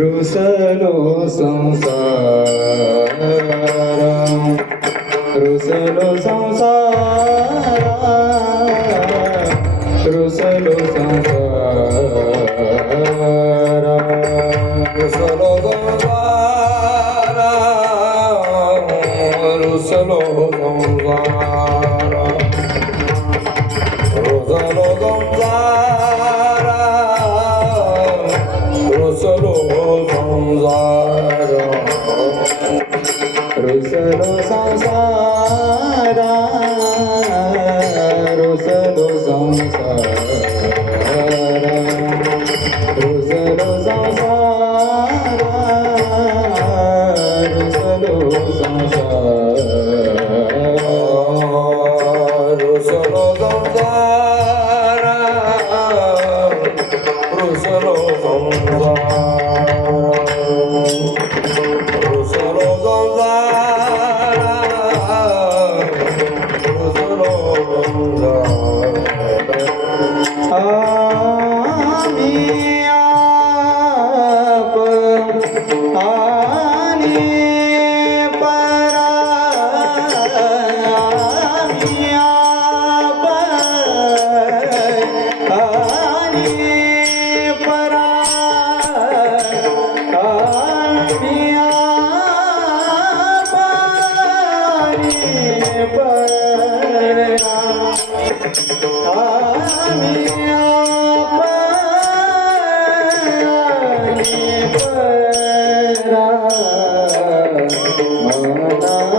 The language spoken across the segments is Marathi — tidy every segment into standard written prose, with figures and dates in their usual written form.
रुसलो संसार, रुसलो संसार, रुसलो संसार, रुसलो संसार, रुसलो संसार, रुसलो संसार, रुसलो संसार, रुसलो संसार, रुसलो संसार, रुसलो संसार, रुसलो संसार, रुसलो संसार, रुसलो संसार, रुसलो संसार, रुसलो संसार. आम्ही आप आणि परा, आम्ही आप आणि परा, आम्ही आप आणि परा, आम्ही आप आणि परा,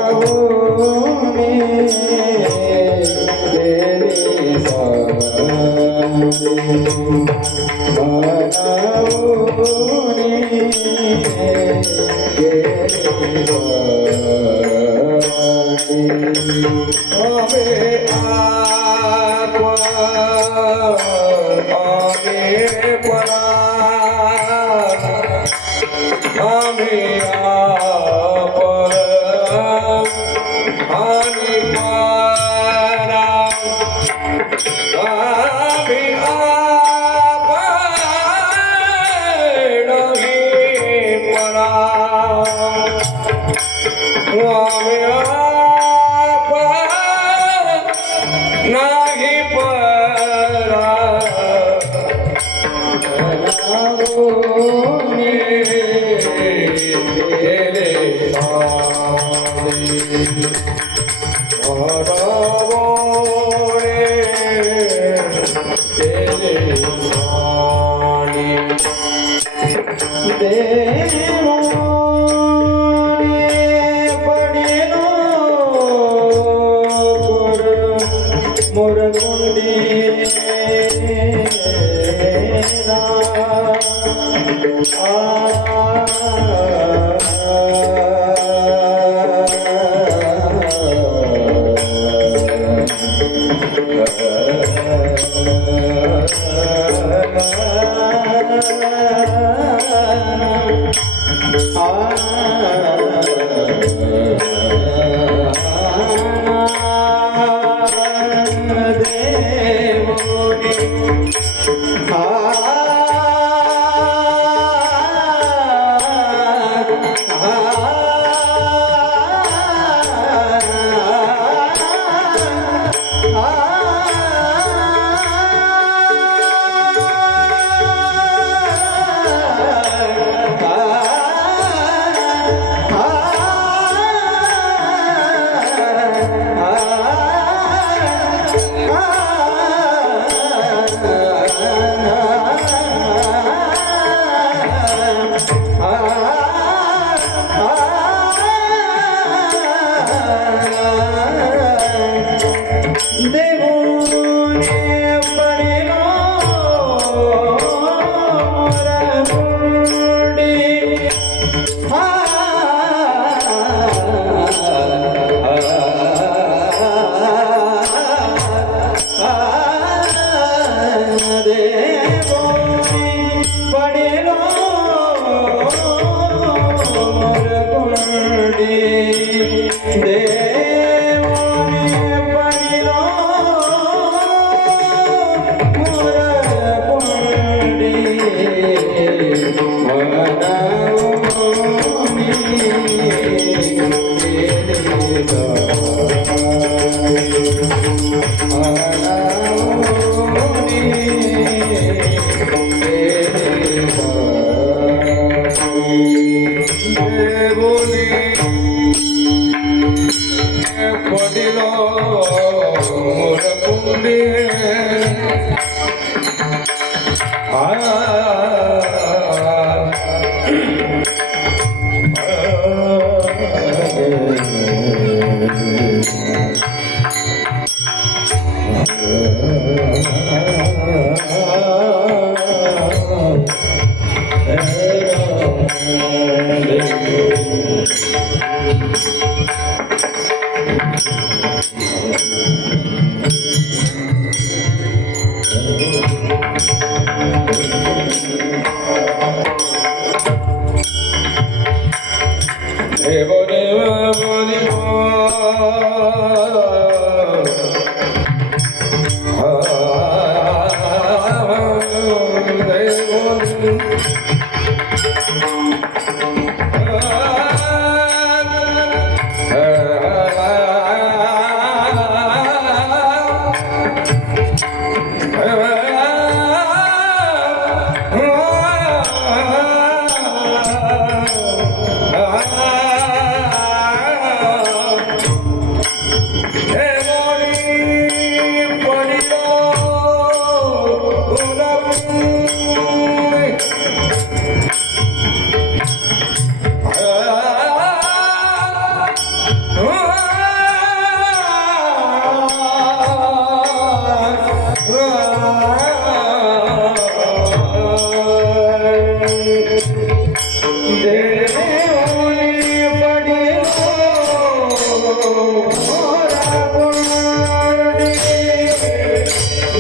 मनाहूनी गेली सारी, मनाहूनी गेली सारी. आम्ही आप आम्ही परा, आम्ही आप आणि परा, आम्ही आप नाही परा, आम्ही आप नाही परा, मनाहूनी गेले सारी, मनाहूनी गेले सारी. देवाने पडिलो मोरकुंडी ना,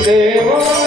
देवा